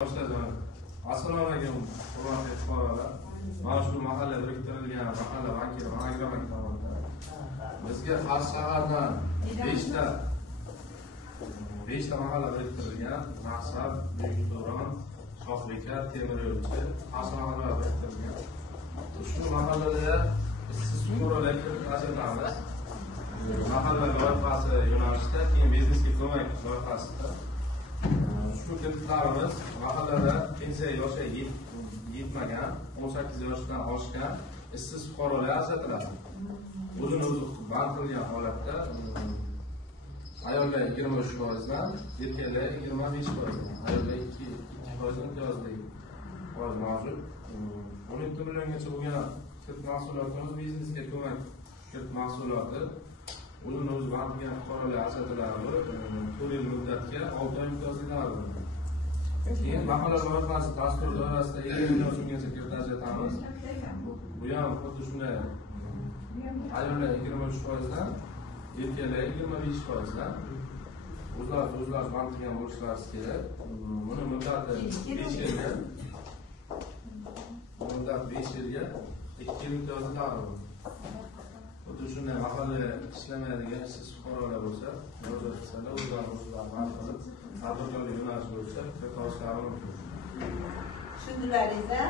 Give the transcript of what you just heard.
Assalomu alaykum, hurmatli fuqarolar. Mana shu mahalla biriktirilgan mahalla vakili Agrobank tomonidan bizga har shahardan 5 ta mahalla biriktirilgan. Maqsad, Buyukto'ron, Shohbekar, Temiryo'lchi, Hasanobod biriktirilgan. Shu mahallada ishsiz fuqarolarga ajratamiz. Mahalla loyihasi yo'nalishida, keyin biznesga ko'mak loyihasida shu kreditlarimiz mahallada pensiya yoshi yetmagan, 18 yoshdan oshgan ishsiz fuqarolar ajratiladi. O'zini o'zi band qilgan holatda ayollar 23%dan, erkaklar 25%dan, ayollar 2% imtiyozli foiz mavjud. 12 milliongacha bo'lgan kredit mahsulotimiz biznesga ko'mak kredit mahsuloti o'zini o'zi band qilgan fuqarolar ajratiladi. 4 yil muddatga 6 oy imtiyozlari bor. Keyin mahalla loyihasi dastur doirasida 50 million so'mgacha kredit ajratamiz. Bu ham xuddi shunday. Ayollar 23%dan, erkaklar 25%dan o'zlari band qilgan bo'lishlari kerak. Buni muddati 5 yilga. Muddat 5 yilga 2 yil imtiyozlari bor. Xuddi shunday mahalla ishlamaydigan ishsiz fuqarolar bo'lsa, murojaat qilsalar, o'zlari band qilib, tadbirkorlik yo'nalishi bo'yicha kredit olishlari mumkin. Tushundilaringizmi?